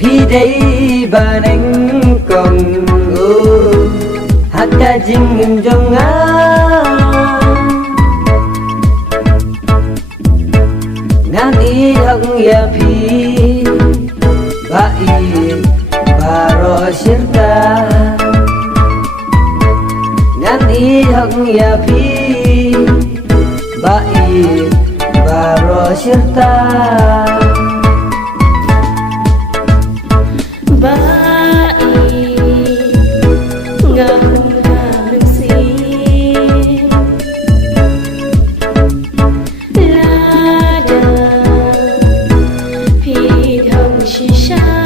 Phi đây bà nánh còn hát ca chinh trong á ngàn ý hăng ya phi ba i ba ro sirta ngàn ý hăng ya phi ba i ba ro sirta Hãy subscribe cho kênh Ghiền Mì Gõ để không bỏ lỡ